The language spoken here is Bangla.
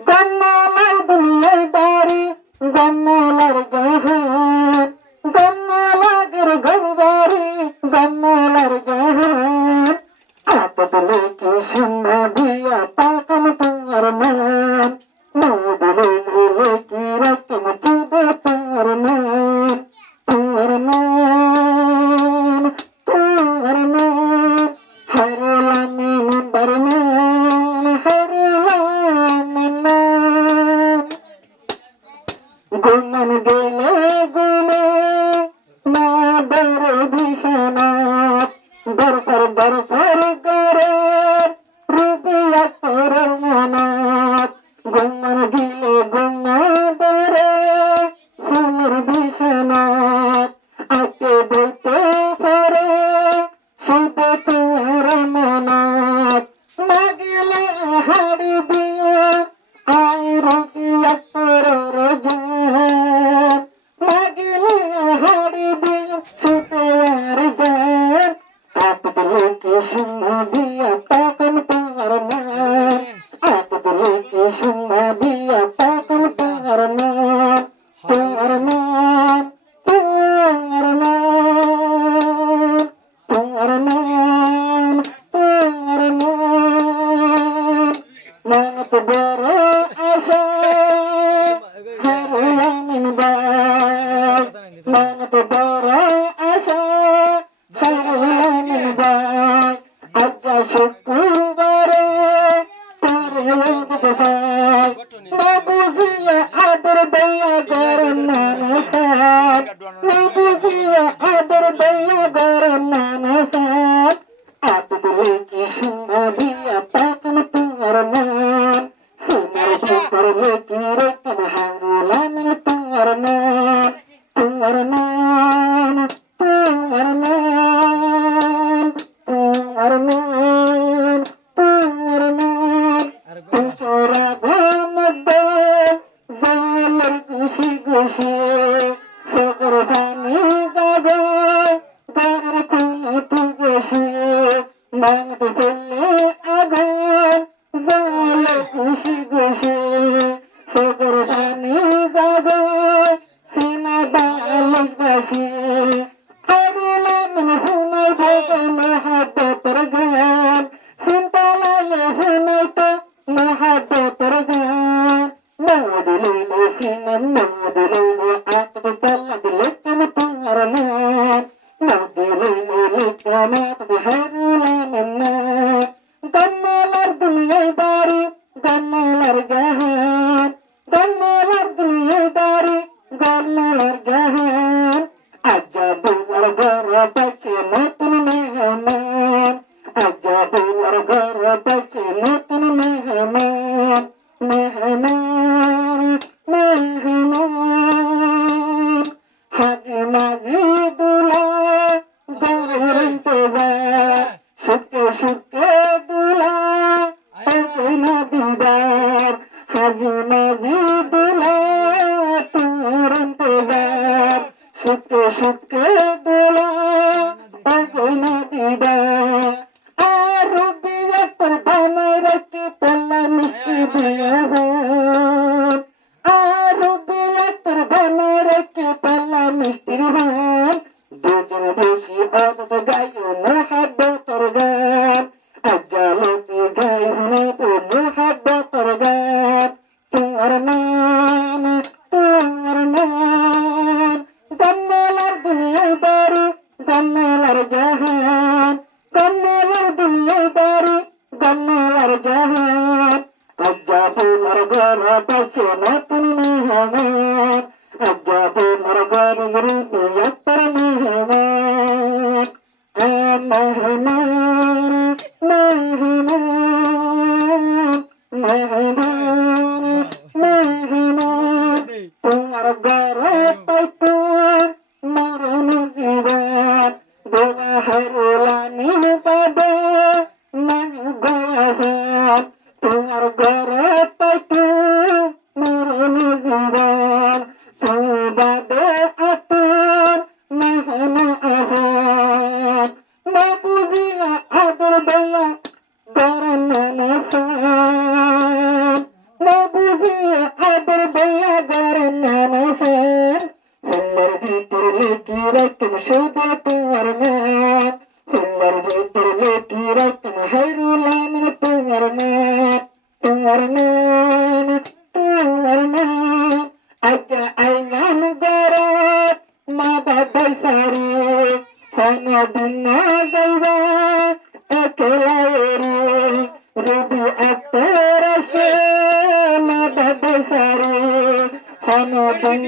গন্নালার দুনিয়ায় দারি গন্নালার জাহান গন্নালাগের ঘর বাড়ি গন্নালার জাহান হাত দিলে কি সম্ভাবিয়া তাকাম তোমার মান দিলে দিলে কি রকম চুদে তোমার মান তোমার মান তোমার মান হারুলামিন বরমান হারুলামিন গুমান গেলে গুমে না বড় বিছানাত দরকার দরকার করে রুবিয়া তোর মনাত গুমান গেলে গুমা দরে ফুলের বিছানাত আকে বইতে পারে শুধু তোর মনাত না গেলে হাড়ি দিয়ে আই রুবিয়া তোর রোজান না গেলে হাড়ি দিয়ে শুধু আর যান হাত দিলে কি সুম্মা দিয়া তখন তোমার নাম হাত দিলে কি সুম্মা দিয়া তখন তোমার নাম তোমার নাম তোমার নাম তোমার নাম তোমার নাম মনত বড় আশা হারুলামিন ভাই মনত বড় আশা হারুলামিন ভাই আজ শুক্রবারে তোরে ভাই না বুঝিয়া আদর দয়া গরম নানা সাত না বুঝিয়া আদর দয়া গরম নানা সাত হাত দিলে কি সম্ভাবিয়া তখন তোমার নাম সোনার করলে কি রকম হারুলামিন তোমার নাম তোমার নাম তোমার নাম তোমার নাম তোমার নাম তোরা ঘুমবে জালের খুশি খুশি সকর পানি যাবে ঘরের কোনো তুগসি মানত চললে আগুন জালে খুশি খুশি সকর পানি যাবে সিনা বালকবাসী হারুলামিন শুনাই ভোগে মহাব্বতের গান চিন্তালালে শুনাই তো মহাব্বতের গান মৌদ লইলে সিনান মৌদ লইলে আতত তাল্লা দিলে কেন তোমার নাম মৌদ লইলে লিখলাম আতত হারুলামিন নাম গন্নালার দুনিয়ায় দারি গন্নালার জাহান গন্নালার দুনিয়ায় দারি গন্নালার জাহান আজাদুলার ঘর পাশে নতুন মেহমান আজাদুলার ঘর পাশে নতুন মেহমান মেহমান মেহমান হাজি মাঝি দুলা গরের ইন্তজার সুখে সুখে দুলা না দিদার হাজি মাঝি দুলা তোর ইন্তজার সুখে সুখে দুলা না দিদার আর রুবিয়া তোর বানায় রাখি তোলা মিষ্টি দিয়া হন আর রুবিয়া তোর বানায় রাখি তোলা মিষ্টির হন দুজন বসি অদত গাইও মহাব্বতের গান আজালতি গাই শুনাইব মহাব্বতের গান তোমার নাম তোমার নাম গন্নালার দুনিয়ায় বাড়ি গন্নালার জাহান গন্নালার দুনিয়ায় বাড়ি গন্নালার জাহান আজাদুলার ঘর পাশে নতুন মেহমান আজাদুলার ঘর রুবিয়া তোর মেহমান মেহমান মেহমান মেহমান মেহমান তোমার ঘর পাইতো মরণ জীবন দোলা হারুলামিন পাবে না গয়াহান তোমার ঘর পাইতো মরণ জীবন তো বাদে আপন মেহন আহান না বুঝিয়া আদর দয়া গরম নানা শুধু তোমার নাম তোমার ভিতর লেখি রাখতাম হাইরুল আমিন তোমার নাম তোমার নাম তোমার নাম আজ্ঞা আইলাম গরত মা বাবাই সারি হন দিন যাইবা একলা এরি রবি আক্তর আসে মা বাবাই সারি হন দিন